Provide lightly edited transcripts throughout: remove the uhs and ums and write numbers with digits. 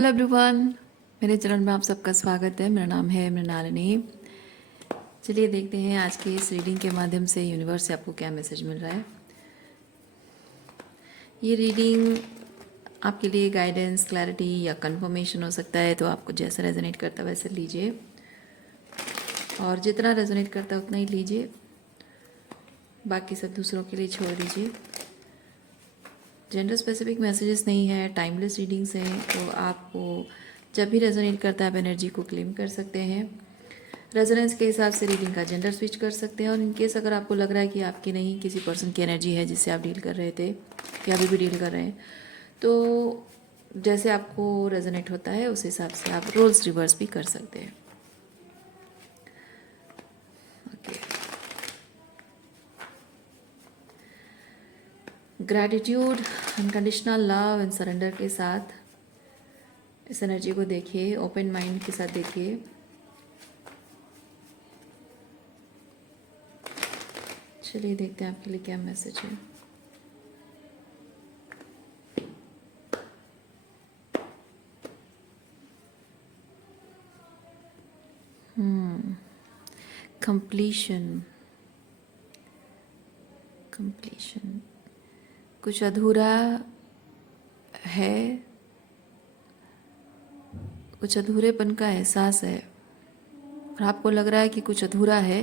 Hello everyone, मेरे channel में आप सबका स्वागत है। मेरा नाम है मृणालिनी। चलिए देखते हैं आज की इस रीडिंग के माध्यम से यूनिवर्स से आपको क्या मैसेज मिल रहा है। ये रीडिंग आपके लिए गाइडेंस, क्लैरिटी या कंफर्मेशन हो सकता है, तो आपको जैसा रेजोनेट करता है वैसे लीजिए, और जितना रेजोनेट करता है उतना ही लीजिए, बाकी सब दूसरों के लिए छोड़ दीजिए। जेंडर स्पेसिफिक मैसेजेस नहीं है, टाइमलेस रीडिंग्स हैं, तो आपको जब भी रेजोनेट करता है आप एनर्जी को क्लेम कर सकते हैं। रेजोनेंस के हिसाब से रीडिंग का जेंडर स्विच कर सकते हैं, और इनकेस अगर आपको लग रहा है कि आपकी नहीं, किसी पर्सन की एनर्जी है जिससे आप डील कर रहे थे या अभी भी डील कर रहे हैं, तो जैसे आपको रेजोनेट होता है उस हिसाब से आप रोल्स रिवर्स भी कर सकते हैं। Okay, gratitude, unconditional love and surrender के साथ इस एनर्जी को देखिए, ओपन माइंड के साथ देखिए। चलिए देखते हैं आपके लिए क्या मैसेज है। कंप्लीशन, कंप्लीशन, कुछ अधूरा है, कुछ अधूरेपन का एहसास है, और आपको लग रहा है कि कुछ अधूरा है,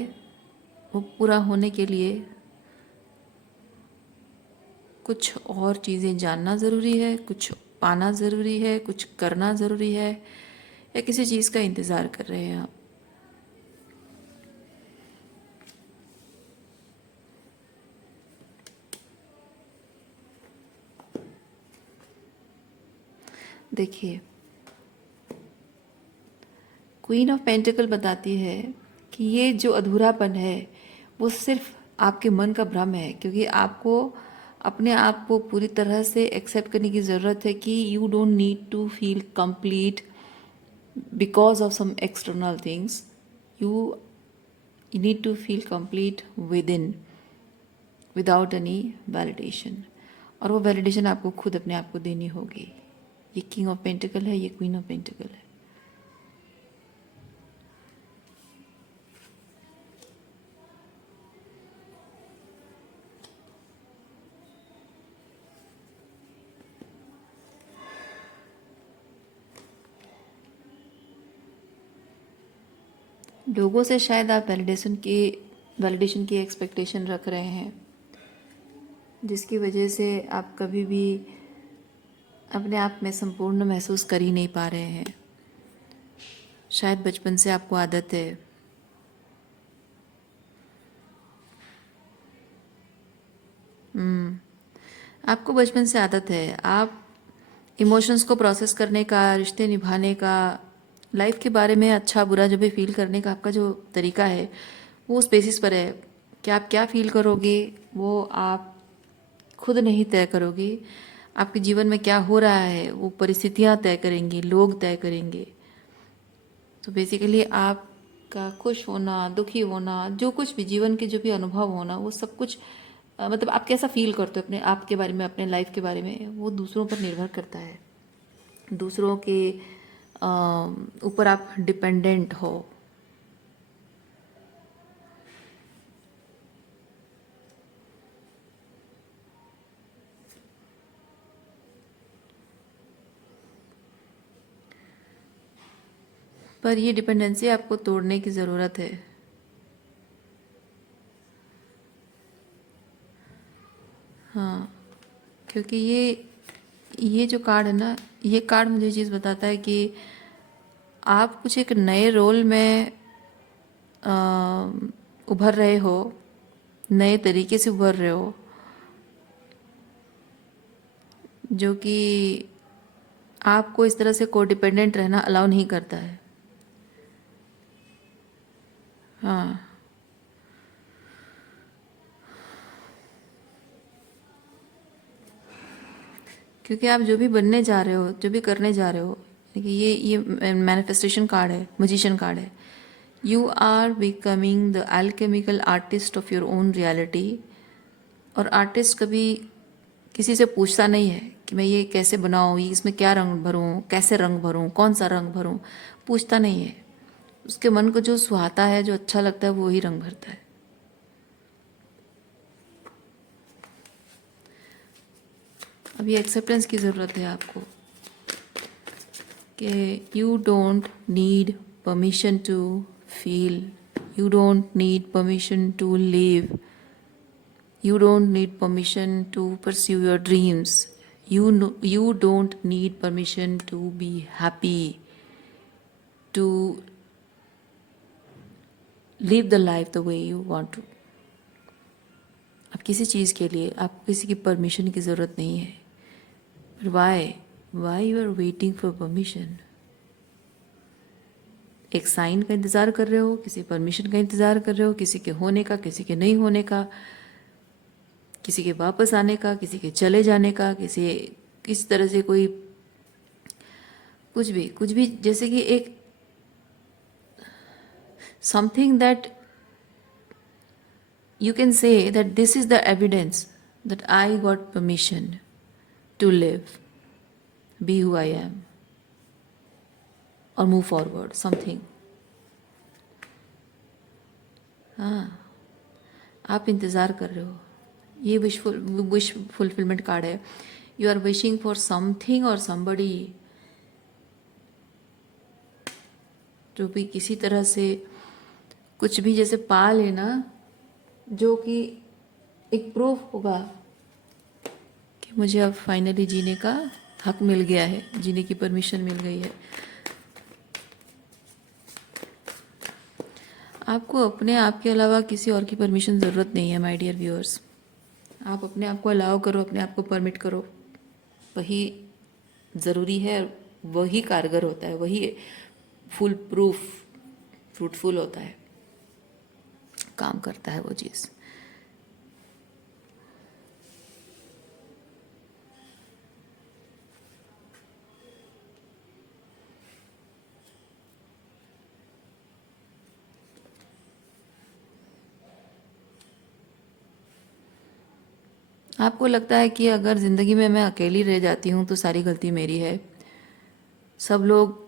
वो पूरा होने के लिए कुछ और चीज़ें जानना ज़रूरी है, कुछ पाना ज़रूरी है, कुछ करना ज़रूरी है, या किसी चीज़ का इंतज़ार कर रहे हैं आप। देखिए, क्वीन ऑफ पेंटिकल बताती है कि ये जो अधूरापन है वो सिर्फ आपके मन का भ्रम है, क्योंकि आपको अपने आप को पूरी तरह से एक्सेप्ट करने की ज़रूरत है कि you don't need to feel complete because of some external things. You need to feel complete within, without any validation, और वो वैलिडेशन आपको खुद अपने आप को देनी होगी। ये किंग ऑफ पेंटिकल है, ये क्वीन ऑफ पेंटिकल है। लोगों से शायद आप वैलिडेशन की एक्सपेक्टेशन रख रहे हैं, जिसकी वजह से आप कभी भी अपने आप में संपूर्ण महसूस कर ही नहीं पा रहे हैं। शायद बचपन से आपको आदत है, आपको बचपन से आदत है, आप इमोशंस को प्रोसेस करने का, रिश्ते निभाने का, लाइफ के बारे में अच्छा बुरा जो भी फील करने का आपका जो तरीका है वो उस बेसिस पर है कि आप क्या फील करोगे वो आप खुद नहीं तय करोगे। आपके जीवन में क्या हो रहा है वो परिस्थितियाँ तय करेंगी, लोग तय करेंगे। तो बेसिकली आपका खुश होना, दुखी होना, जो कुछ भी जीवन के जो भी अनुभव होना, वो सब कुछ मतलब आप कैसा फील करते हो अपने आप के बारे में, अपने लाइफ के बारे में, वो दूसरों पर निर्भर करता है। दूसरों के ऊपर आप डिपेंडेंट हो। पर ये डिपेंडेंसी आपको तोड़ने की ज़रूरत है। हाँ, क्योंकि ये जो कार्ड है ना, ये कार्ड मुझे चीज़ बताता है कि आप कुछ एक नए रोल में उभर रहे हो, नए तरीके से उभर रहे हो, जो कि आपको इस तरह से कोडिपेंडेंट रहना अलाउ नहीं करता है। हाँ, क्योंकि आप जो भी बनने जा रहे हो, जो भी करने जा रहे हो, देखिए ये मैनिफेस्टेशन कार्ड है, मजिशियन कार्ड है। You are becoming the alchemical artist of your own reality. और आर्टिस्ट कभी किसी से पूछता नहीं है कि मैं ये कैसे बनाऊँ, ये इसमें क्या रंग भरूँ, कैसे रंग भरूँ, कौन सा रंग भरूँ, पूछता नहीं है। उसके मन को जो सुहाता है, जो अच्छा लगता है, वो ही रंग भरता है। अब ये एक्सेप्टेंस की ज़रूरत है आपको कि you don't need permission to feel, you don't need permission to live, you don't need permission to pursue your dreams, you don't need permission to be happy, to live the life the way you want to। अब किसी चीज़ के लिए आपको किसी की permission की ज़रूरत नहीं है। पर why you are waiting for permission? एक साइन का इंतज़ार कर रहे हो, किसी परमिशन का इंतज़ार कर रहे हो, किसी के होने का, किसी के नहीं होने का, किसी के वापस आने का, किसी के चले जाने का, किसी तरह से कोई कुछ भी जैसे कि एक something that you can say that this is the evidence that I got permission to live, be who I am, or move forward, something। हाँ, आप इंतज़ार कर रहे हो। ये विश फुलफिलमेंट कार्ड है। You are wishing for something और somebody जो भी किसी तरह से कुछ भी जैसे पा लेना, जो कि एक प्रूफ होगा कि मुझे अब फाइनली जीने का हक मिल गया है, जीने की परमिशन मिल गई है। आपको अपने आप के अलावा किसी और की परमिशन ज़रूरत नहीं है माय डियर व्यूअर्स। आप अपने आप को अलाउ करो, अपने आप को परमिट करो, वही ज़रूरी है, वही कारगर होता है, वही फुल प्रूफ फ्रूटफुल होता है, काम करता है वो चीज़। आपको लगता है कि अगर ज़िंदगी में मैं अकेली रह जाती हूँ तो सारी गलती मेरी है, सब लोग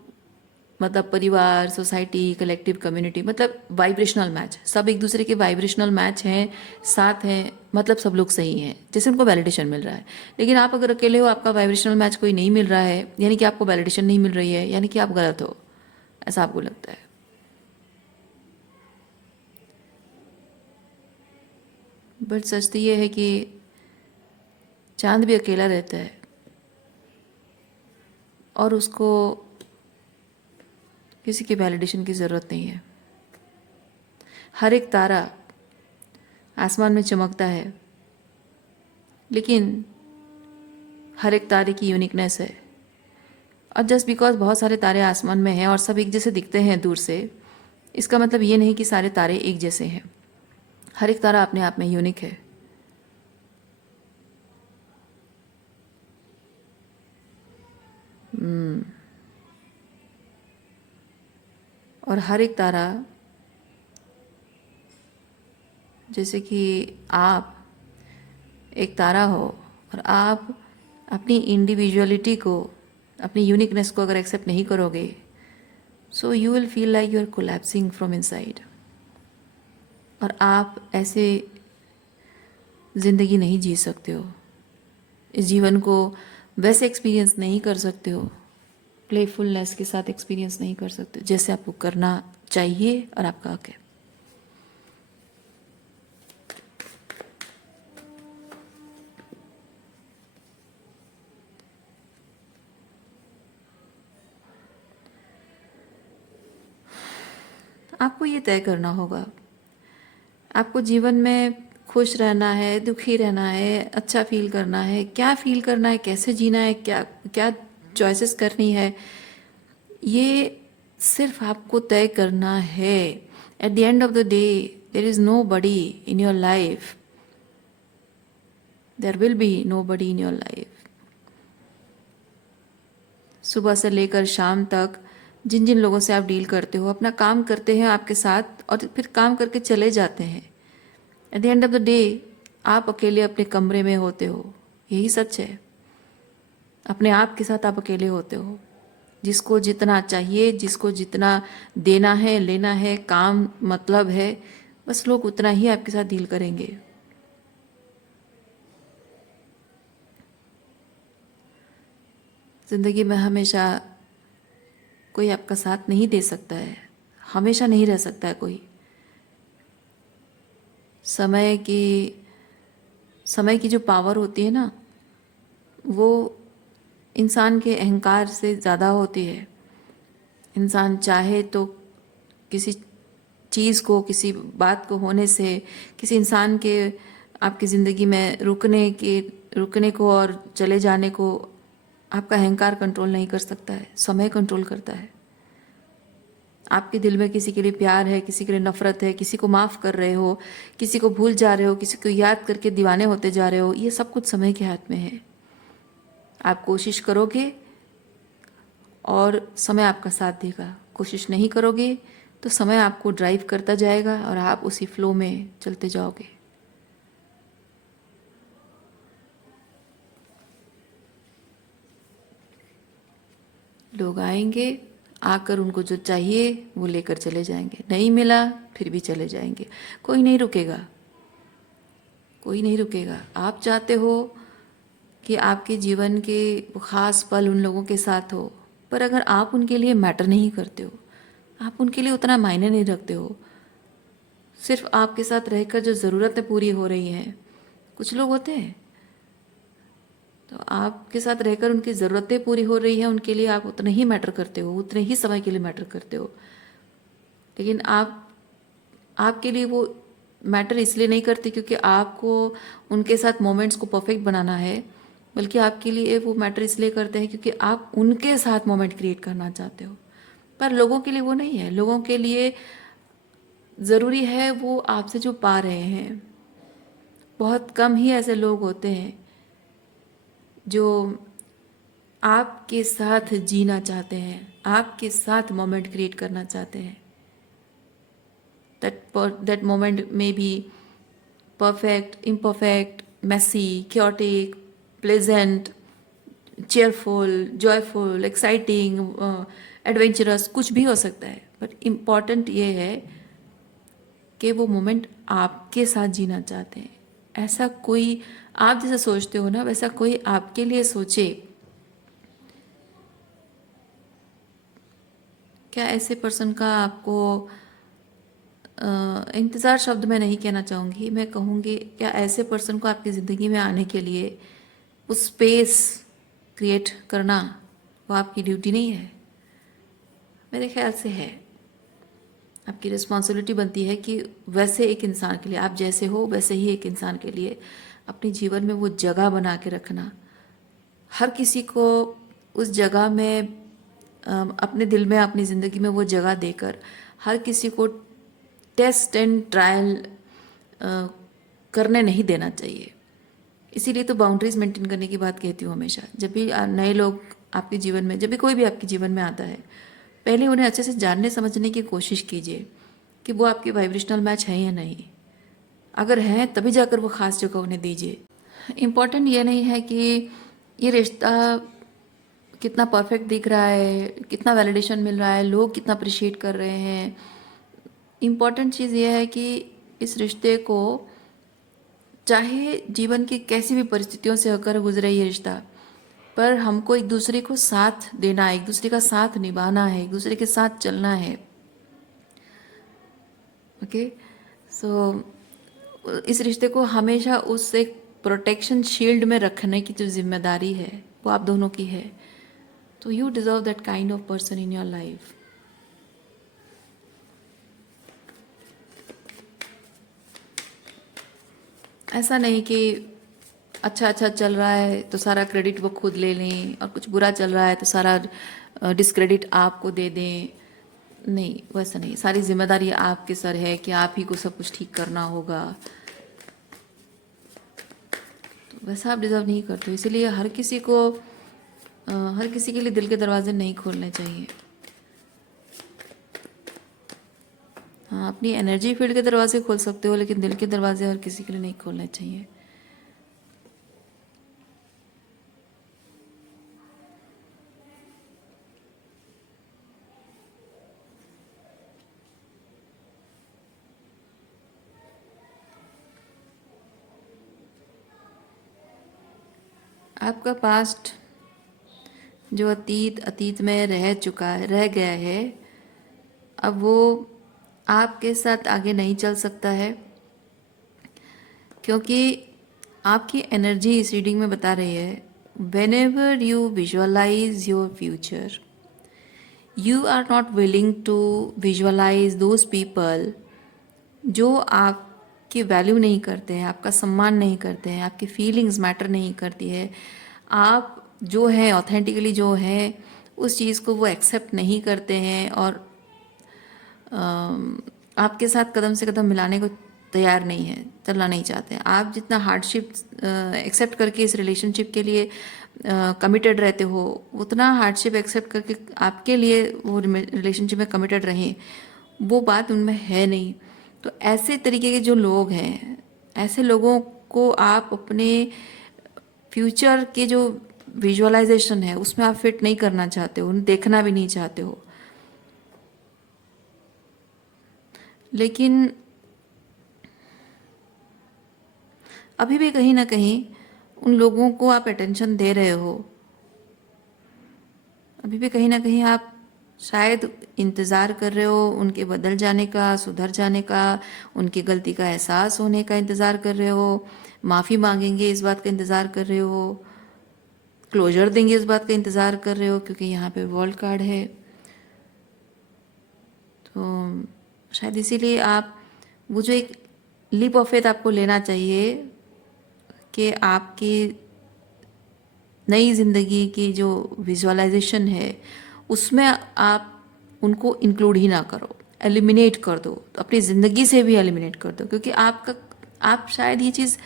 मतलब परिवार, सोसाइटी, कलेक्टिव कम्युनिटी, मतलब वाइब्रेशनल मैच, सब एक दूसरे के वाइब्रेशनल मैच हैं, साथ हैं, मतलब सब लोग सही हैं, जैसे उनको वैलिडेशन मिल रहा है। लेकिन आप अगर अकेले हो, आपका वाइब्रेशनल मैच कोई नहीं मिल रहा है, यानी कि आपको वैलिडेशन नहीं मिल रही है, यानी कि आप गलत हो, ऐसा आपको लगता है। बट सच तो ये है कि चांद भी अकेला रहता है और उसको किसी की वैलिडेशन की ज़रूरत नहीं है। हर एक तारा आसमान में चमकता है, लेकिन हर एक तारे की यूनिकनेस है। और जस्ट बिकॉज बहुत सारे तारे आसमान में हैं और सब एक जैसे दिखते हैं दूर से, इसका मतलब ये नहीं कि सारे तारे एक जैसे हैं। हर एक तारा अपने आप में यूनिक है। और हर एक तारा, जैसे कि आप एक तारा हो और आप अपनी इंडिविजुअलिटी को, अपनी यूनिकनेस को अगर एक्सेप्ट नहीं करोगे, so you will feel like you are collapsing from inside. और आप ऐसे ज़िंदगी नहीं जी सकते हो, इस जीवन को वैसे एक्सपीरियंस नहीं कर सकते हो, प्लेफुलनेस के साथ एक्सपीरियंस नहीं कर सकते जैसे आपको करना चाहिए और आपका हक है। आपको ये तय करना होगा, आपको जीवन में खुश रहना है, दुखी रहना है, अच्छा फील करना है, क्या फील करना है, कैसे जीना है, क्या क्या चॉइसेस करनी है, ये सिर्फ आपको तय करना है। At the end of the day there is nobody in your life, there will be nobody in your life. सुबह से लेकर शाम तक जिन जिन लोगों से आप डील करते हो, अपना काम करते हैं आपके साथ और फिर काम करके चले जाते हैं। Eight the end of the day आप अकेले अपने कमरे में होते हो, यही सच है। अपने आप के साथ आप अकेले होते हो। जिसको जितना चाहिए, जिसको जितना देना है, लेना है, काम मतलब है, बस लोग उतना ही आपके साथ डील करेंगे। ज़िंदगी में हमेशा कोई आपका साथ नहीं दे सकता है, हमेशा नहीं रह सकता है कोई। समय की समय की जो पावर होती है ना, वो इंसान के अहंकार से ज़्यादा होती है। इंसान चाहे तो किसी चीज़ को, किसी बात को होने से, किसी इंसान के आपकी ज़िंदगी में रुकने को और चले जाने को आपका अहंकार कंट्रोल नहीं कर सकता है, समय कंट्रोल करता है। आपके दिल में किसी के लिए प्यार है, किसी के लिए नफरत है, किसी को माफ़ कर रहे हो, किसी को भूल जा रहे हो, किसी को याद करके दीवाने होते जा रहे हो, ये सब कुछ समय के हाथ में है। आप कोशिश करोगे और समय आपका साथ देगा, कोशिश नहीं करोगे तो समय आपको ड्राइव करता जाएगा और आप उसी फ्लो में चलते जाओगे। लोग आएंगे, आकर उनको जो चाहिए वो लेकर चले जाएंगे, नहीं मिला फिर भी चले जाएंगे। कोई नहीं रुकेगा, कोई नहीं रुकेगा। आप चाहते हो कि आपके जीवन के वो ख़ास पल उन लोगों के साथ हो, पर अगर आप उनके लिए मैटर नहीं करते हो, आप उनके लिए उतना मायने नहीं रखते हो, सिर्फ आपके साथ रहकर जो ज़रूरतें पूरी हो रही हैं, कुछ लोग होते हैं तो आपके साथ रहकर उनकी ज़रूरतें पूरी हो रही हैं, उनके लिए आप उतने ही मैटर करते हो, उतने ही समय के लिए मैटर करते हो। लेकिन आपके लिए वो मैटर इसलिए नहीं करते क्योंकि आपको उनके साथ मोमेंट्स को परफेक्ट बनाना है, बल्कि आपके लिए वो मैटर इसलिए करते हैं क्योंकि आप उनके साथ मोमेंट क्रिएट करना चाहते हो। पर लोगों के लिए वो नहीं है। लोगों के लिए ज़रूरी है वो आपसे जो पा रहे हैं। बहुत कम ही ऐसे लोग होते हैं जो आपके साथ जीना चाहते हैं, आपके साथ मोमेंट क्रिएट करना चाहते हैं। that moment may be perfect, imperfect, messy, chaotic, pleasant, cheerful, joyful, exciting, adventurous, कुछ भी हो सकता है। बट इम्पॉर्टेंट ये है कि वो मोमेंट आपके साथ जीना चाहते हैं। ऐसा कोई, आप जैसा सोचते हो ना वैसा कोई आपके लिए सोचे। क्या ऐसे पर्सन का आपको इंतज़ार शब्द मैं नहीं कहना चाहूँगी, मैं कहूँगी क्या ऐसे पर्सन को आपकी ज़िंदगी में आने के लिए उस स्पेस क्रिएट करना वो आपकी ड्यूटी नहीं है? मेरे ख्याल से है। आपकी रिस्पॉन्सिबिलिटी बनती है कि वैसे एक इंसान के लिए, आप जैसे हो वैसे ही एक इंसान के लिए अपने जीवन में वो जगह बना के रखना। हर किसी को उस जगह में अपने दिल में, अपनी ज़िंदगी में वो जगह देकर हर किसी को टेस्ट एंड ट्रायल करने नहीं देना चाहिए। इसीलिए तो बाउंड्रीज मेंटेन करने की बात कहती हूँ हमेशा। जब भी नए लोग आपके जीवन में, जब भी कोई भी आपके जीवन में आता है, पहले उन्हें अच्छे से जानने समझने की कोशिश कीजिए कि वो आपकी वाइब्रेशनल मैच है या नहीं। अगर है तभी जाकर वो ख़ास जगह उन्हें दीजिए। इम्पॉर्टेंट ये नहीं है कि ये रिश्ता कितना परफेक्ट दिख रहा है, कितना वैलिडेशन मिल रहा है, लोग कितना अप्रिशिएट कर रहे हैं। इम्पॉर्टेंट चीज़ ये है कि इस रिश्ते को, चाहे जीवन की कैसी भी परिस्थितियों से होकर गुजरे ये रिश्ता, पर हमको एक दूसरे को साथ देना है, एक दूसरे का साथ निभाना है, एक दूसरे के साथ चलना है। ओके, सो इस रिश्ते को हमेशा उस एक प्रोटेक्शन शील्ड में रखने की जो जिम्मेदारी है वो आप दोनों की है। तो you deserve that kind of person in your life. ऐसा नहीं कि अच्छा अच्छा चल रहा है तो सारा क्रेडिट वो खुद ले लें और कुछ बुरा चल रहा है तो सारा डिस्क्रेडिट आपको दे दें। नहीं, वैसा नहीं। सारी जिम्मेदारी आपके सर है कि आप ही को सब कुछ ठीक करना होगा। तो वैसा आप डिज़र्व नहीं करते हो। इसीलिए हर किसी के लिए दिल के दरवाजे नहीं खोलने चाहिए। हाँ, अपनी एनर्जी फील्ड के दरवाजे खोल सकते हो, लेकिन दिल के दरवाजे हर किसी के लिए नहीं खोलने चाहिए। आपका पास्ट जो अतीत अतीत में रह चुका है, रह गया है, अब वो आपके साथ आगे नहीं चल सकता है, क्योंकि आपकी एनर्जी इस रीडिंग में बता रही है whenever you visualise your future, you are not willing to visualise those people जो आपकी वैल्यू नहीं करते हैं, आपका सम्मान नहीं करते हैं, आपकी फीलिंग्स मैटर नहीं करती है। आप जो है ऑथेंटिकली जो है उस चीज़ को वो एक्सेप्ट नहीं करते हैं और आपके साथ कदम से कदम मिलाने को तैयार नहीं है, चलना नहीं चाहते हैं। आप जितना हार्डशिप एक्सेप्ट करके इस रिलेशनशिप के लिए कमिटेड रहते हो, उतना हार्डशिप एक्सेप्ट करके आपके लिए वो रिलेशनशिप में कमिटेड रहें, वो बात उनमें है नहीं। तो ऐसे तरीके के जो लोग हैं, ऐसे लोगों को आप अपने फ्यूचर के जो विजुअलाइजेशन है उसमें आप फिट नहीं करना चाहते हो, उन्हें देखना भी नहीं चाहते हो। लेकिन अभी भी कहीं ना कहीं उन लोगों को आप अटेंशन दे रहे हो, अभी भी कहीं ना कहीं आप शायद इंतज़ार कर रहे हो उनके बदल जाने का, सुधर जाने का, उनकी गलती का एहसास होने का इंतज़ार कर रहे हो, माफ़ी मांगेंगे इस बात का इंतज़ार कर रहे हो, क्लोजर देंगे इस बात का इंतज़ार कर रहे हो, क्योंकि यहाँ पे वर्ल्ड कार्ड है। तो शायद इसीलिए आप वो जो एक लीप ऑफ फेथ आपको लेना चाहिए कि आपकी नई ज़िंदगी की जो विजुअलाइजेशन है उसमें आप उनको इंक्लूड ही ना करो, एलिमिनेट कर दो, तो अपनी ज़िंदगी से भी एलिमिनेट कर दो। क्योंकि आप शायद ये चीज़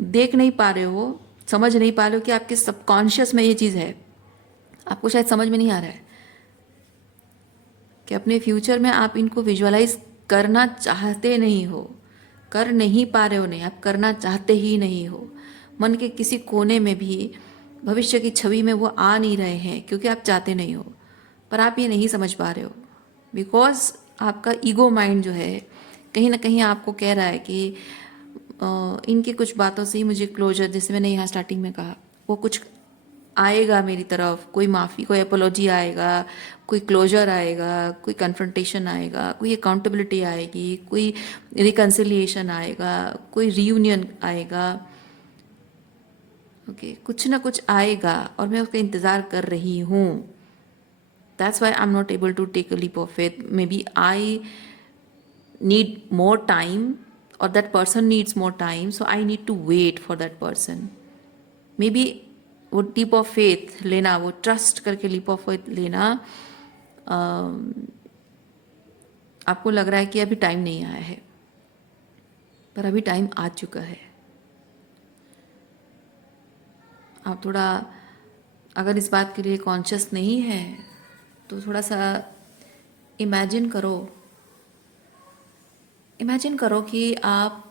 देख नहीं पा रहे हो, समझ नहीं पा रहे हो कि आपके सबकॉन्शियस में ये चीज़ है, आपको शायद समझ में नहीं आ रहा है कि अपने फ्यूचर में आप इनको विजुअलाइज करना चाहते नहीं हो, कर नहीं पा रहे हो। नहीं, आप करना चाहते ही नहीं हो। मन के किसी कोने में भी भविष्य की छवि में वो आ नहीं रहे हैं क्योंकि आप चाहते नहीं हो, पर आप ये नहीं समझ पा रहे हो बिकॉज आपका ईगो माइंड जो है कहीं ना कहीं आपको कह रहा है कि इनकी कुछ बातों से ही मुझे क्लोजर, जैसे मैंने यहाँ स्टार्टिंग में कहा, वो कुछ आएगा मेरी तरफ, कोई माफ़ी, कोई अपोलॉजी आएगा, कोई क्लोजर आएगा, कोई कन्फ्रंटेशन आएगा, कोई अकाउंटेबिलिटी आएगी, कोई रिकन्सिलिएशन आएगा, कोई रीयूनियन आएगा। ओके, कुछ ना कुछ आएगा और मैं उसका इंतज़ार कर रही हूँ। That's why I am not able to take a leap of faith. Maybe I need more time or that person needs more time, so I need to wait for that person. Maybe वो leap of faith लेना, वो trust करके leap of faith लेना, आपको लग रहा है कि अभी टाइम नहीं आया है, पर अभी टाइम आ चुका है। आप थोड़ा अगर इस बात के लिए कॉन्शियस नहीं है तो थोड़ा सा इमेजिन करो, इमेजिन करो कि आप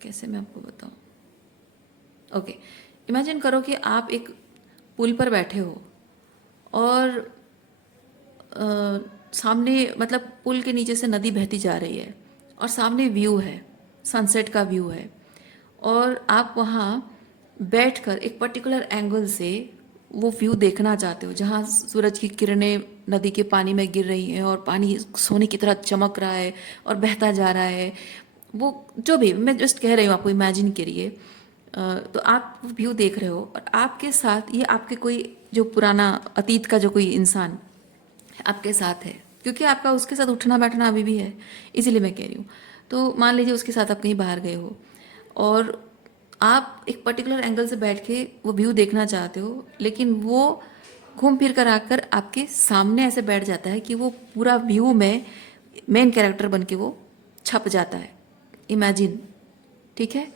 कैसे मैं आपको बताऊं। ओके, इमेजिन करो कि आप एक पुल पर बैठे हो और सामने, मतलब पुल के नीचे से नदी बहती जा रही है और सामने व्यू है, सनसेट का व्यू है, और आप वहाँ बैठकर एक पर्टिकुलर एंगल से वो व्यू देखना चाहते हो जहाँ सूरज की किरणें नदी के पानी में गिर रही हैं और पानी सोने की तरह चमक रहा है और बहता जा रहा है। वो जो भी मैं जस्ट कह रही हूँ, आपको इमेजिन करिए। तो आप व्यू देख रहे हो और आपके साथ ये आपके कोई जो पुराना अतीत का जो कोई इंसान आपके साथ है, क्योंकि आपका उसके साथ उठना बैठना अभी भी है, इसीलिए मैं कह रही हूँ। तो मान लीजिए उसके साथ आप कहीं बाहर गए हो और आप एक पर्टिकुलर एंगल से बैठ के वो व्यू देखना चाहते हो, लेकिन वो घूम फिर कर आकर आपके सामने ऐसे बैठ जाता है कि वो पूरा व्यू में मेन कैरेक्टर बन के वो छप जाता है। इमेजिन, ठीक है?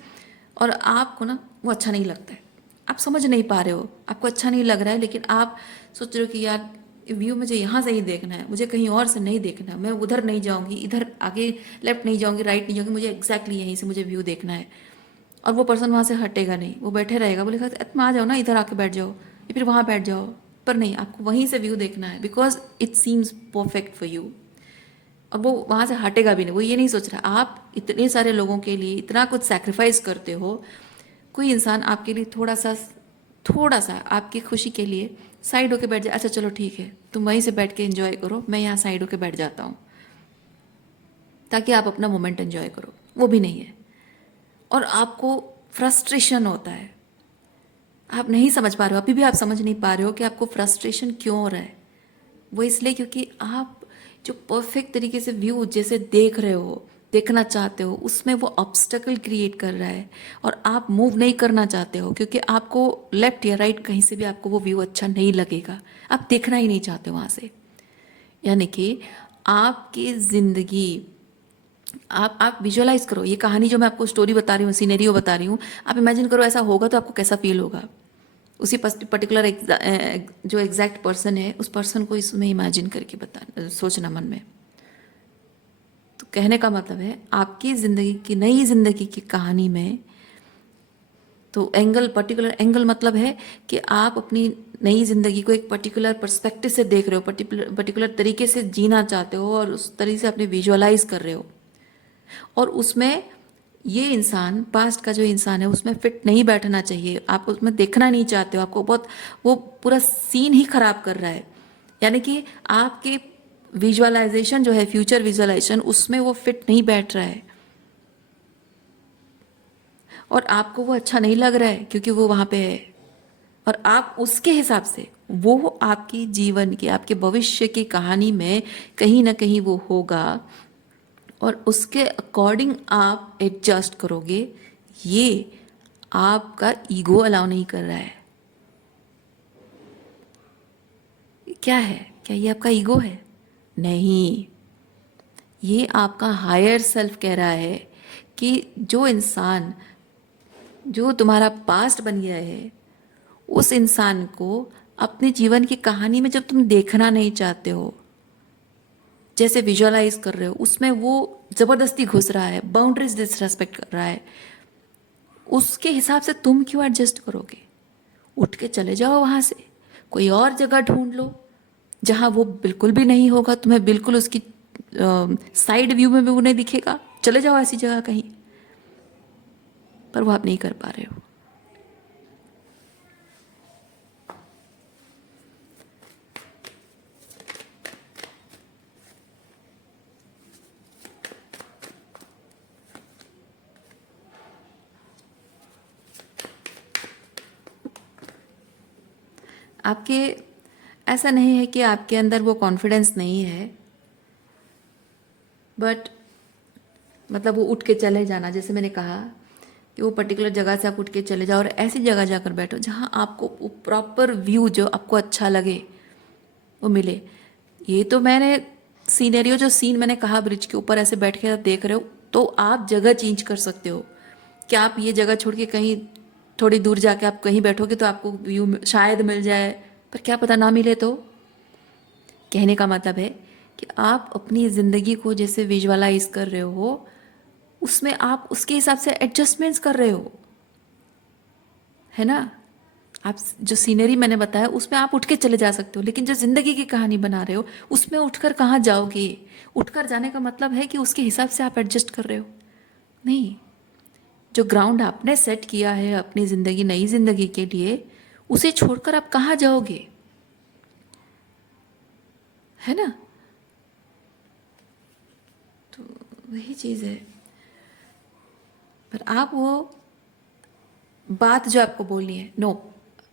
और आपको ना वो अच्छा नहीं लगता है, आप समझ नहीं पा रहे हो, आपको अच्छा नहीं लग रहा है, लेकिन आप सोच रहे हो कि यार व्यू मुझे यहाँ से ही देखना है, मुझे कहीं और से नहीं देखना, मैं उधर नहीं जाऊँगी, इधर आगे लेफ्ट नहीं जाऊँगी, राइट नहीं जाऊँगी, मुझे एग्जैक्टली यहीं से मुझे व्यू देखना है। और वो पर्सन वहाँ से हटेगा नहीं, वो बैठे रहेगा, बोलेगा तुम आ जाओ ना, इधर आके बैठ जाओ या फिर वहाँ बैठ जाओ, पर नहीं, आपको वहीं से व्यू देखना है because it seems perfect for you. और वो वहाँ से हटेगा भी नहीं, वो ये नहीं सोच रहा। आप इतने सारे लोगों के लिए इतना कुछ सैक्रिफाइस करते हो, कोई इंसान आपके लिए थोड़ा सा आपकी खुशी के लिए साइड होके बैठ जाए, अच्छा चलो ठीक है तुम वहीं से बैठ के एंजॉय करो, मैं यहाँ साइड होके बैठ जाता हूँ ताकि आप अपना मोमेंट एंजॉय करो, वो भी नहीं है। और आपको फ्रस्ट्रेशन होता है, आप नहीं समझ पा रहे हो, अभी भी आप समझ नहीं पा रहे हो कि आपको फ्रस्ट्रेशन क्यों हो रहा है। वो इसलिए क्योंकि आप जो परफेक्ट तरीके से व्यू जैसे देख रहे हो, देखना चाहते हो, उसमें वो ऑब्स्टकल क्रिएट कर रहा है और आप मूव नहीं करना चाहते हो क्योंकि आपको लेफ्ट या राइट कहीं से भी आपको वो व्यू अच्छा नहीं लगेगा, आप देखना ही नहीं चाहते वहाँ से। यानी कि आपकी ज़िंदगी, आप विजुअलाइज करो, ये कहानी जो मैं आपको स्टोरी बता रही हूँ, सिनेरियो बता रही हूँ, आप इमेजिन करो ऐसा होगा तो आपको कैसा फील होगा। उसी पर्टिकुलर जो एग्जैक्ट पर्सन है उस पर्सन को इसमें इमेजिन करके सोचना मन में। तो कहने का मतलब है आपकी ज़िंदगी की, नई ज़िंदगी की कहानी में, तो पर्टिकुलर एंगल मतलब है कि आप अपनी नई ज़िंदगी को एक पर्टिकुलर पर्सपेक्टिव से देख रहे हो, पर्टिकुलर तरीके से जीना चाहते हो और उस तरीके से अपने विजुअलाइज कर रहे हो। और उसमें ये इंसान, पास्ट का जो इंसान है उसमें फिट नहीं बैठना चाहिए, आप उसमें देखना नहीं चाहते हो, आपको बहुत वो पूरा सीन ही खराब कर रहा है। यानी कि आपके विजुअलाइजेशन जो है, फ्यूचर विजुअलाइजेशन, उसमें वो फिट नहीं बैठ रहा है और आपको वो अच्छा नहीं लग रहा है क्योंकि वो वहाँ पे है। और आप उसके हिसाब से, वो आपकी जीवन की, आपके भविष्य की कहानी में कहीं ना कहीं वो होगा और उसके अकॉर्डिंग आप एडजस्ट करोगे। ये आपका ईगो अलाउ नहीं कर रहा है। क्या है? क्या ये आपका ईगो है? नहीं, ये आपका हायर सेल्फ कह रहा है कि जो इंसान, जो तुम्हारा पास्ट बन गया है, उस इंसान को अपने जीवन की कहानी में जब तुम देखना नहीं चाहते हो, जैसे विजुअलाइज कर रहे हो, उसमें वो जबरदस्ती घुस रहा है, बाउंड्रीज डिसरेस्पेक्ट कर रहा है, उसके हिसाब से तुम क्यों एडजस्ट करोगे? उठ के चले जाओ वहां से, कोई और जगह ढूंढ लो जहां वो बिल्कुल भी नहीं होगा, तुम्हें बिल्कुल उसकी साइड व्यू में भी वो नहीं दिखेगा। चले जाओ ऐसी जगह कहीं, पर वो आप नहीं कर पा रहे हो। आपके, ऐसा नहीं है कि आपके अंदर वो कॉन्फिडेंस नहीं है, बट मतलब वो उठ के चले जाना, जैसे मैंने कहा कि वो पर्टिकुलर जगह से आप उठ के चले जाओ और ऐसी जगह जाकर बैठो जहाँ आपको प्रॉपर व्यू जो आपको अच्छा लगे वो मिले। ये तो मैंने सीनेरियो, जो सीन मैंने कहा ब्रिज के ऊपर ऐसे बैठ के आप देख रहे हो, तो आप जगह चेंज कर सकते हो कि आप ये जगह छोड़ के कहीं थोड़ी दूर जाके आप कहीं बैठोगे तो आपको व्यू शायद मिल जाए, पर क्या पता ना मिले तो। कहने का मतलब है कि आप अपनी ज़िंदगी को जैसे विजुअलाइज कर रहे हो, उसमें आप उसके हिसाब से एडजस्टमेंट्स कर रहे हो, है ना। आप जो सीनरी मैंने बताया उसमें आप उठ के चले जा सकते हो, लेकिन जो ज़िंदगी की कहानी बना रहे हो उसमें उठकर कहाँ जाओगे? उठकर जाने का मतलब है कि उसके हिसाब से आप एडजस्ट कर रहे हो, नहीं। जो ग्राउंड आपने सेट किया है अपनी ज़िंदगी, नई ज़िंदगी के लिए, उसे छोड़कर आप कहाँ जाओगे? है ना। तो वही चीज़ है। पर आप वो बात जो आपको बोलनी है, no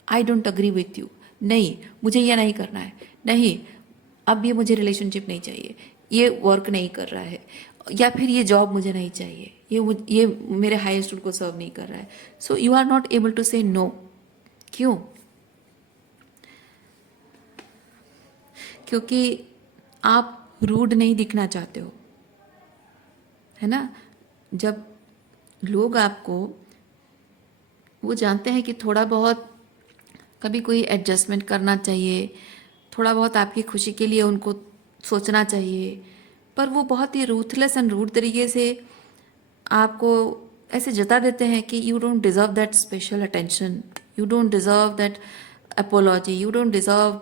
I don't agree with you, नहीं मुझे ये नहीं करना है, नहीं अब ये मुझे रिलेशनशिप नहीं चाहिए, ये वर्क नहीं कर रहा है, या फिर ये जॉब मुझे नहीं चाहिए, ये मेरे हाई स्कूल को सर्व नहीं कर रहा है। So you are not able to say no. क्यों? क्योंकि आप रूड नहीं दिखना चाहते हो, है ना। जब लोग आपको, वो जानते हैं कि थोड़ा बहुत कभी कोई एडजस्टमेंट करना चाहिए, थोड़ा बहुत आपकी खुशी के लिए उनको सोचना चाहिए, पर वो बहुत ही रूथलेस एंड रूड तरीके से आपको ऐसे जता देते हैं कि you don't deserve that special attention, you don't deserve that apology, you don't deserve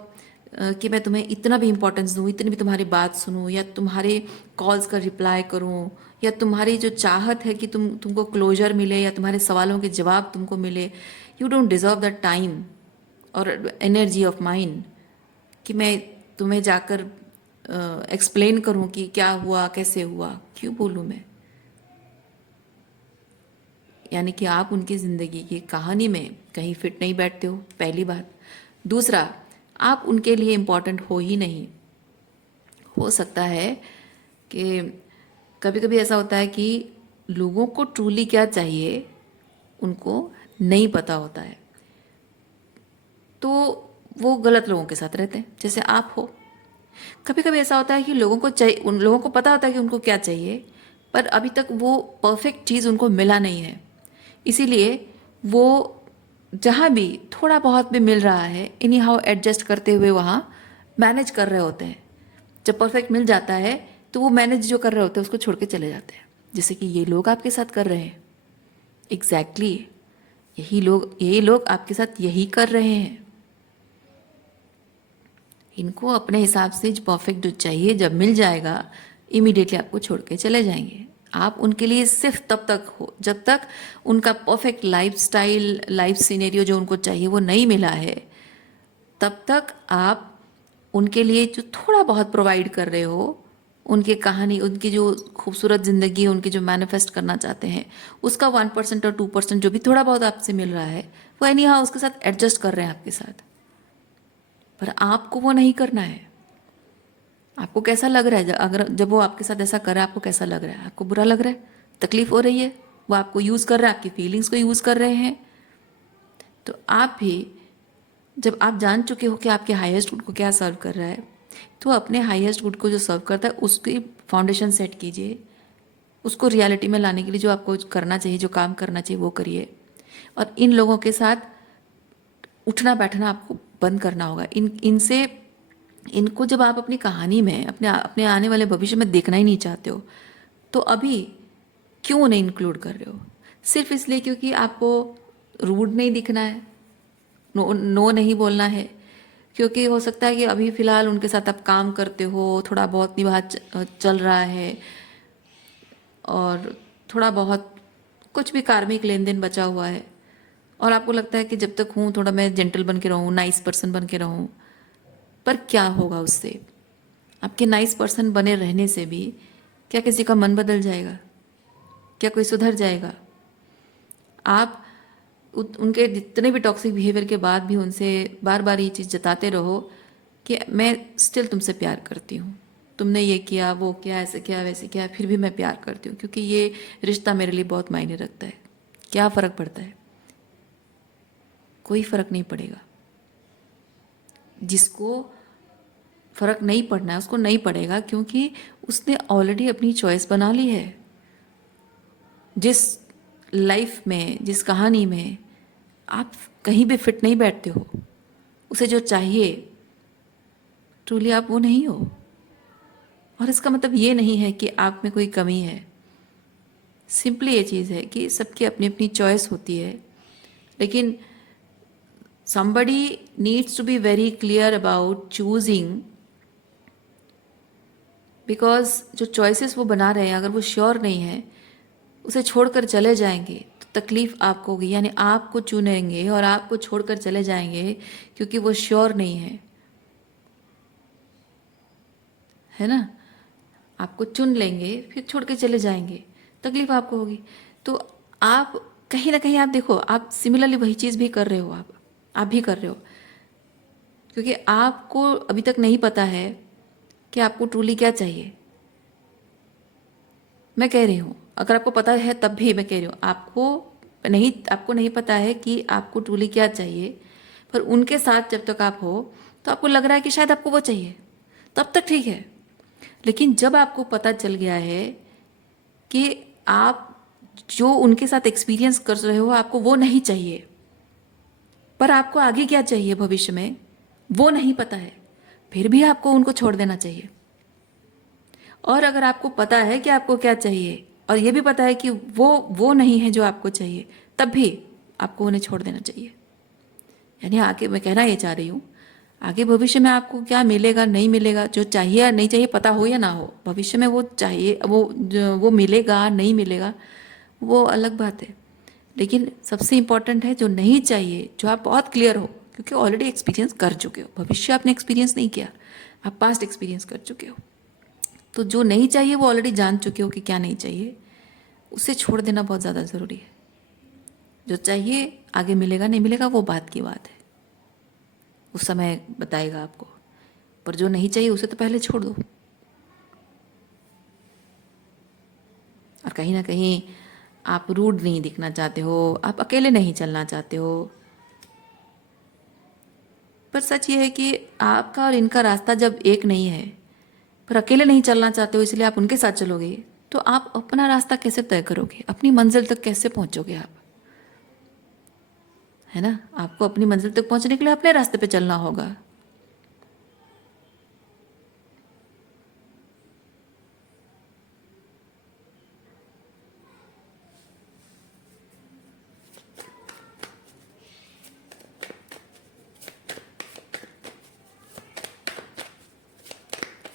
कि मैं तुम्हें इतना भी इम्पोर्टेंस दूँ, इतनी भी तुम्हारी बात सुनूँ, या तुम्हारे कॉल्स का रिप्लाई करूँ, या तुम्हारी जो चाहत है कि तुमको क्लोजर मिले, या तुम्हारे सवालों के जवाब तुमको मिले। You don't deserve the time और एनर्जी ऑफ माइंड कि मैं तुम्हें जाकर एक्सप्लेन करूँ कि क्या हुआ, कैसे हुआ, क्यों बोलूँ मैं। यानी कि आप उनकी ज़िंदगी की कहानी में कहीं फिट नहीं बैठते हो, पहली बात। दूसरा, आप उनके लिए इम्पोर्टेंट हो ही नहीं। हो सकता है कि कभी कभी ऐसा होता है कि लोगों को ट्रूली क्या चाहिए उनको नहीं पता होता है, तो वो गलत लोगों के साथ रहते हैं, जैसे आप हो। कभी कभी ऐसा होता है कि लोगों को चाहिए, उन लोगों को पता होता है कि उनको क्या चाहिए, पर अभी तक वो परफेक्ट चीज़ उनको मिला नहीं है, इसीलिए वो जहाँ भी थोड़ा बहुत भी मिल रहा है इनी हाउ एडजस्ट करते हुए वहाँ मैनेज कर रहे होते हैं। जब परफेक्ट मिल जाता है तो वो मैनेज जो कर रहे होते हैं उसको छोड़ के चले जाते हैं, जैसे कि ये लोग आपके साथ कर रहे हैं। एग्जैक्टली यही लोग आपके साथ यही कर रहे हैं। इनको अपने हिसाब से जो परफेक्ट जो चाहिए जब मिल जाएगा, इमीडिएटली आपको छोड़ के चले जाएंगे। आप उनके लिए सिर्फ तब तक हो जब तक उनका perfect life style, life scenario जो उनको चाहिए वो नहीं मिला है। तब तक आप उनके लिए जो थोड़ा बहुत प्रोवाइड कर रहे हो, उनकी कहानी, उनकी जो खूबसूरत ज़िंदगी, उनकी जो मैनिफेस्ट करना चाहते हैं, उसका 1% और 2% जो भी थोड़ा बहुत आपसे मिल रहा है, वो एनी हाउ उसके साथ एडजस्ट कर रहे हैं आपके साथ। पर आपको वो नहीं करना है। आपको कैसा लग रहा है अगर जब वो आपके साथ ऐसा कर रहा है? आपको कैसा लग रहा है? आपको बुरा लग रहा है? तकलीफ हो रही है? वो आपको यूज़ कर रहा है, आपकी फीलिंग्स को यूज़ कर रहे हैं। तो आप भी जब आप जान चुके हो कि आपके हाईएस्ट गुड को क्या सर्व कर रहा है, तो अपने हाईएस्ट गुड को जो सर्व करता है उसकी फाउंडेशन सेट कीजिए। उसको रियलिटी में लाने के लिए जो आपको करना चाहिए, जो काम करना चाहिए वो करिए। और इन लोगों के साथ उठना बैठना आपको बंद करना होगा। इनको जब आप अपनी कहानी में, अपने अपने आने वाले भविष्य में देखना ही नहीं चाहते हो, तो अभी क्यों नहीं इंक्लूड कर रहे हो? सिर्फ इसलिए क्योंकि आपको रूड नहीं दिखना है, नो नो नहीं बोलना है, क्योंकि हो सकता है कि अभी फ़िलहाल उनके साथ आप काम करते हो, थोड़ा बहुत निभाव चल रहा है, और थोड़ा बहुत कुछ भी कार्मिक लेन देन बचा हुआ है, और आपको लगता है कि जब तक हूँ थोड़ा मैं जेंटल बन के रहूँ, नाइस पर्सन बन के रहूँ। पर क्या होगा उससे? आपके नाइस पर्सन बने रहने से भी क्या किसी का मन बदल जाएगा? क्या कोई सुधर जाएगा? आप उनके जितने भी टॉक्सिक बिहेवियर के बाद भी उनसे बार बार ये चीज़ जताते रहो कि मैं स्टिल तुमसे प्यार करती हूँ, तुमने ये किया, वो किया, ऐसे किया, वैसे किया, फिर भी मैं प्यार करती हूँ, क्योंकि ये रिश्ता मेरे लिए बहुत मायने रखता है। क्या फ़र्क पड़ता है? कोई फ़र्क नहीं पड़ेगा। जिसको फ़र्क नहीं पड़ना है उसको नहीं पड़ेगा, क्योंकि उसने ऑलरेडी अपनी चॉइस बना ली है। जिस लाइफ में, जिस कहानी में आप कहीं भी फिट नहीं बैठते हो, उसे जो चाहिए ट्रूली आप वो नहीं हो। और इसका मतलब ये नहीं है कि आप में कोई कमी है। सिंपली ये चीज़ है कि सबकी अपनी अपनी चॉइस होती है, लेकिन somebody needs to be very clear about choosing, because जो चॉइसेस वो बना रहे हैं अगर वो श्योर नहीं है, उसे छोड़कर चले जाएंगे तो तकलीफ आपको होगी। यानी आपको चुनेंगे और आपको छोड़कर चले जाएंगे क्योंकि वो श्योर नहीं है ना? आपको चुन लेंगे फिर छोड़ के चले जाएंगे, तकलीफ आपको होगी। तो आप कहीं ना कहीं, आप देखो, आप सिमिलरली वही चीज़ भी कर रहे हो, आप भी कर रहे हो, क्योंकि आपको अभी तक नहीं पता है कि आपको ट्रूली क्या चाहिए। मैं कह रही हूँ, अगर आपको पता है तब भी मैं कह रही हूँ, आपको नहीं पता है कि आपको ट्रूली क्या चाहिए। पर उनके साथ जब तक आप हो तो आपको लग रहा है कि शायद आपको वो चाहिए, तब तक ठीक है। लेकिन जब आपको पता चल गया है कि आप जो उनके साथ एक्सपीरियंस कर रहे हो आपको वो नहीं चाहिए, पर आपको आगे क्या चाहिए भविष्य में वो नहीं पता है, फिर भी आपको उनको छोड़ देना चाहिए। और अगर आपको पता है कि आपको क्या चाहिए और ये भी पता है कि वो नहीं है जो आपको चाहिए, तब भी आपको उन्हें छोड़ देना चाहिए। यानी आके मैं कहना ये चाह रही हूँ, आगे भविष्य में आपको क्या मिलेगा नहीं मिलेगा, जो चाहिए या नहीं चाहिए पता हो या ना हो, भविष्य में वो चाहिए, वो मिलेगा नहीं मिलेगा वो अलग बात है। लेकिन सबसे इम्पॉर्टेंट है जो नहीं चाहिए, जो आप बहुत क्लियर हो, क्योंकि ऑलरेडी एक्सपीरियंस कर चुके हो, भविष्य आपने एक्सपीरियंस नहीं किया, आप पास्ट एक्सपीरियंस कर चुके हो। तो जो नहीं चाहिए वो ऑलरेडी जान चुके हो कि क्या नहीं चाहिए, उसे छोड़ देना बहुत ज़्यादा ज़रूरी है। जो चाहिए आगे मिलेगा नहीं मिलेगा वो बात की बात है, उस समय बताएगा आपको, पर जो नहीं चाहिए उसे तो पहले छोड़ दो। और कहीं ना कहीं आप रूड नहीं दिखना चाहते हो, आप अकेले नहीं चलना चाहते हो, पर सच ये है कि आपका और इनका रास्ता जब एक नहीं है, पर अकेले नहीं चलना चाहते हो इसलिए आप उनके साथ चलोगे, तो आप अपना रास्ता कैसे तय करोगे, अपनी मंजिल तक कैसे पहुंचोगे आप, है ना। आपको अपनी मंजिल तक पहुंचने के लिए अपने रास्ते पे चलना होगा।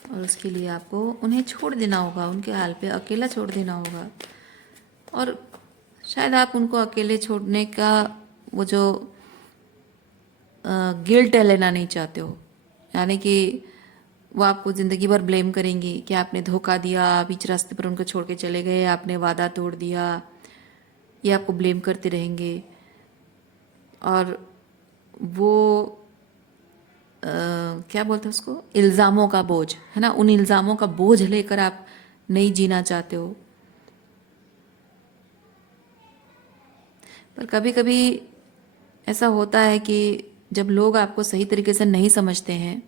और उसके लिए आपको उन्हें छोड़ देना होगा, उनके हाल पे अकेला छोड़ देना होगा। और शायद आप उनको अकेले छोड़ने का वो जो गिल्ट है लेना नहीं चाहते हो, यानी कि वो आपको ज़िंदगी भर ब्लेम करेंगी कि आपने धोखा दिया, बीच रास्ते पर उनको छोड़ के चले गए, आपने वादा तोड़ दिया, ये आपको ब्लेम करते रहेंगे। और वो क्या बोलते हैं उसको, इल्ज़ामों का बोझ, है ना, उन इल्ज़ामों का बोझ लेकर आप नहीं जीना चाहते हो। पर कभी कभी ऐसा होता है कि जब लोग आपको सही तरीके से नहीं समझते हैं,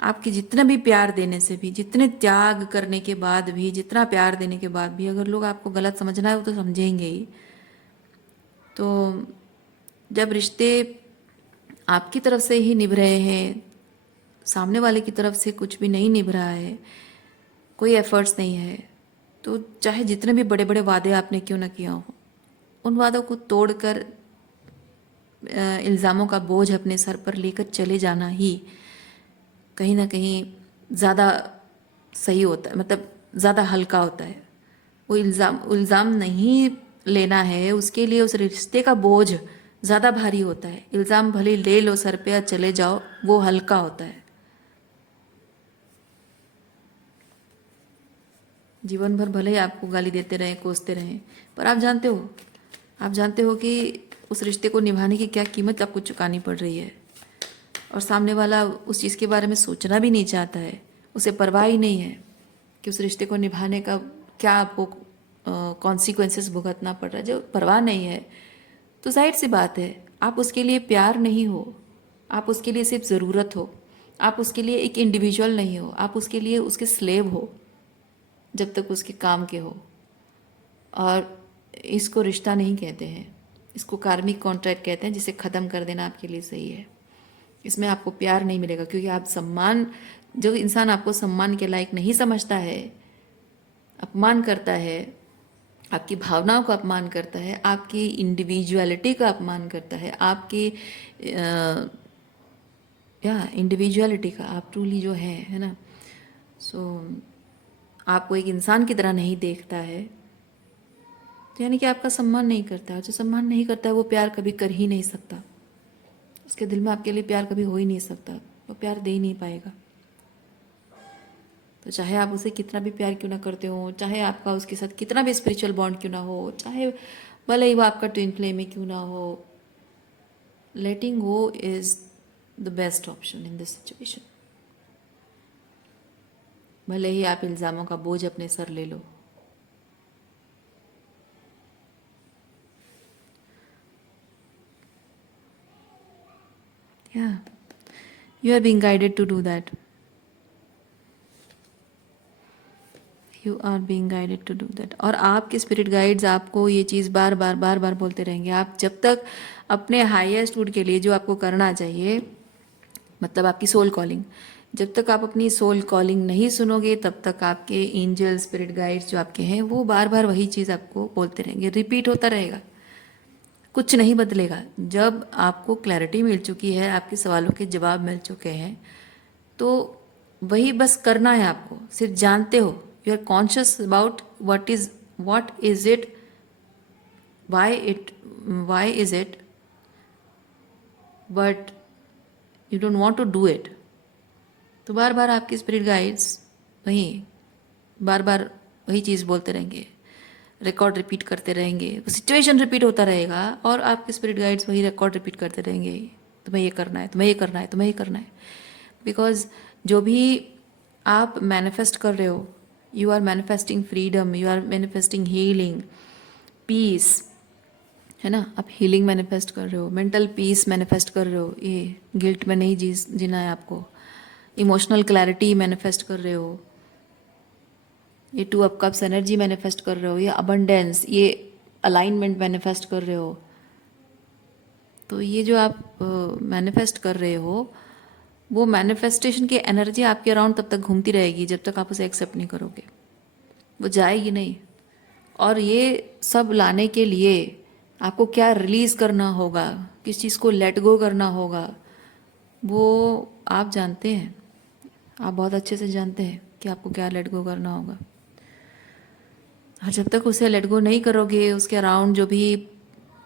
आपके जितना भी प्यार देने से भी, जितने त्याग करने के बाद भी, जितना प्यार देने के बाद भी अगर लोग आपको गलत समझना है वो तो समझेंगे ही। तो जब रिश्ते आपकी तरफ से ही निभ रहे हैं, सामने वाले की तरफ से कुछ भी नहीं निभ रहा है, कोई एफर्ट्स नहीं है, तो चाहे जितने भी बड़े बड़े वादे आपने क्यों ना किया हो, उन वादों को तोड़कर इल्ज़ामों का बोझ अपने सर पर लेकर चले जाना ही कहीं ना कहीं ज़्यादा सही होता है, मतलब ज़्यादा हल्का होता है। वो इल्ज़ाम नहीं लेना है, उसके लिए उस रिश्ते का बोझ ज़्यादा भारी होता है। इल्ज़ाम भले ले लो सर पे और चले जाओ, वो हल्का होता है। जीवन भर भले ही आपको गाली देते रहें, कोसते रहें, पर आप जानते हो कि उस रिश्ते को निभाने की क्या कीमत आपको चुकानी पड़ रही है। और सामने वाला उस चीज़ के बारे में सोचना भी नहीं चाहता है, उसे परवाह ही नहीं है कि उस रिश्ते को निभाने का क्या आपको कॉन्सिक्वेंसेस भुगतना पड़ रहा है। जो परवाह नहीं है तो जाहिर सी बात है आप उसके लिए प्यार नहीं हो, आप उसके लिए सिर्फ ज़रूरत हो, आप उसके लिए एक इंडिविजुअल नहीं हो, आप उसके लिए उसके स्लेव हो जब तक उसके काम के हो। और इसको रिश्ता नहीं कहते हैं, इसको कार्मिक कॉन्ट्रैक्ट कहते हैं, जिसे ख़त्म कर देना आपके लिए सही है। इसमें आपको प्यार नहीं मिलेगा, क्योंकि आप सम्मान, जो इंसान आपको सम्मान के लायक नहीं समझता है, अपमान करता है, आपकी भावनाओं का अपमान करता है, आपकी इंडिविजुअलिटी का अपमान करता है, आपकी या इंडिविजुअलिटी का, आप ट्रूली जो है ना, सो आपको एक इंसान की तरह नहीं देखता है, तो यानी कि आपका सम्मान नहीं करता है। जो सम्मान नहीं करता है वो प्यार कभी कर ही नहीं सकता, उसके दिल में आपके लिए प्यार कभी हो ही नहीं सकता, वो प्यार दे ही नहीं पाएगा। तो चाहे आप उसे कितना भी प्यार क्यों ना करते हो, चाहे आपका उसके साथ कितना भी स्पिरिचुअल बॉन्ड क्यों ना हो, चाहे भले ही वो आपका ट्विन फ्लेम में क्यों ना हो, letting go is the best option in this situation. भले ही आप इल्ज़ामों का बोझ अपने सर ले लो। Yeah, you are being guided to do that. You are being guided to do that. और आपके स्पिरिट गाइड्स आपको ये चीज़ बार बार बार बार बोलते रहेंगे। आप जब तक अपने हाईएस्ट गुड के लिए जो आपको करना चाहिए, मतलब आपकी सोल कॉलिंग, जब तक आप अपनी सोल कॉलिंग नहीं सुनोगे तब तक आपके एंजल स्पिरिट गाइड्स जो आपके हैं वो बार बार वही चीज़ आपको बोलते रहेंगे, रिपीट होता रहेगा। कुछ नहीं बदलेगा। जब आपको क्लैरिटी मिल चुकी है, आपके सवालों के जवाब मिल चुके हैं, तो वही बस करना है आपको। सिर्फ जानते हो, you are conscious about what is it, why is it, but you don't want to do it. तो बार बार आपके स्पिरिट गाइड्स बार बार वही चीज़ बोलते रहेंगे, रिकॉर्ड रिपीट करते रहेंगे, वो सिचुएशन रिपीट होता रहेगा और आपके स्पिरिट गाइड्स वही रिकॉर्ड रिपीट करते रहेंगे, तुम्हें ये करना है, तुम्हें ये करना है, तुम्हें ये करना है। बिकॉज जो भी आप मैनिफेस्ट कर रहे हो, you are manifesting freedom, you are manifesting healing, peace, है ना। आप हीलिंग मैनिफेस्ट कर रहे हो, मेंटल पीस मैनिफेस्ट कर रहे हो, ये गिल्ट में नहीं जीना है आपको, इमोशनल क्लैरिटी मैनिफेस्ट कर रहे हो, ये 2 ऑफ कप्स एनर्जी मैनिफेस्ट कर रहे हो, ये अबंडेंस, ये अलाइनमेंट मैनिफेस्ट कर रहे हो। तो ये जो आप मैनिफेस्ट कर रहे हो, वो मैनिफेस्टेशन की एनर्जी आपके अराउंड तब तक घूमती रहेगी जब तक आप उसे एक्सेप्ट नहीं करोगे, वो जाएगी नहीं। और ये सब लाने के लिए आपको क्या रिलीज करना होगा, किस चीज़ को लेट गो करना होगा, वो आप जानते हैं। आप बहुत अच्छे से जानते हैं कि आपको क्या लेट गो करना होगा। और जब तक उसे लेट गो नहीं करोगे, उसके अराउंड जो भी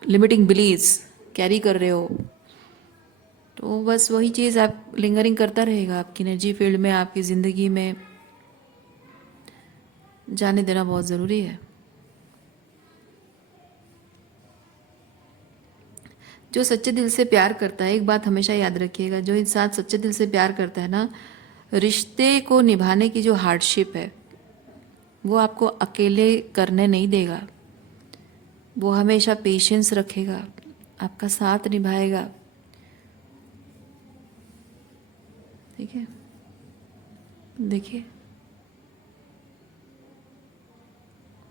लिमिटिंग बिलीव्स कैरी कर रहे हो, तो बस वही चीज़ आप लिंगरिंग करता रहेगा आपकी एनर्जी फील्ड में, आपकी ज़िंदगी में। जाने देना बहुत ज़रूरी है। जो सच्चे दिल से प्यार करता है, एक बात हमेशा याद रखिएगा, जो इंसान सच्चे दिल से प्यार करता है ना, रिश्ते को निभाने की जो हार्डशिप है वो आपको अकेले करने नहीं देगा। वो हमेशा पेशेंस रखेगा, आपका साथ निभाएगा। ठीक है, देखिए,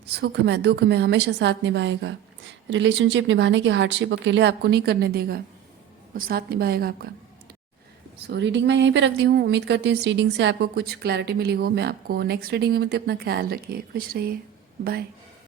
सुख में दुख में हमेशा साथ निभाएगा। रिलेशनशिप निभाने की हार्डशिप अकेले आपको नहीं करने देगा, वो साथ निभाएगा आपका। सो रीडिंग मैं यहीं पे रखती हूँ। उम्मीद करती हूँ इस रीडिंग से आपको कुछ क्लैरिटी मिली हो। मैं आपको नेक्स्ट रीडिंग में मिलती हूँ। अपना ख्याल रखिए, खुश रहिए, बाय।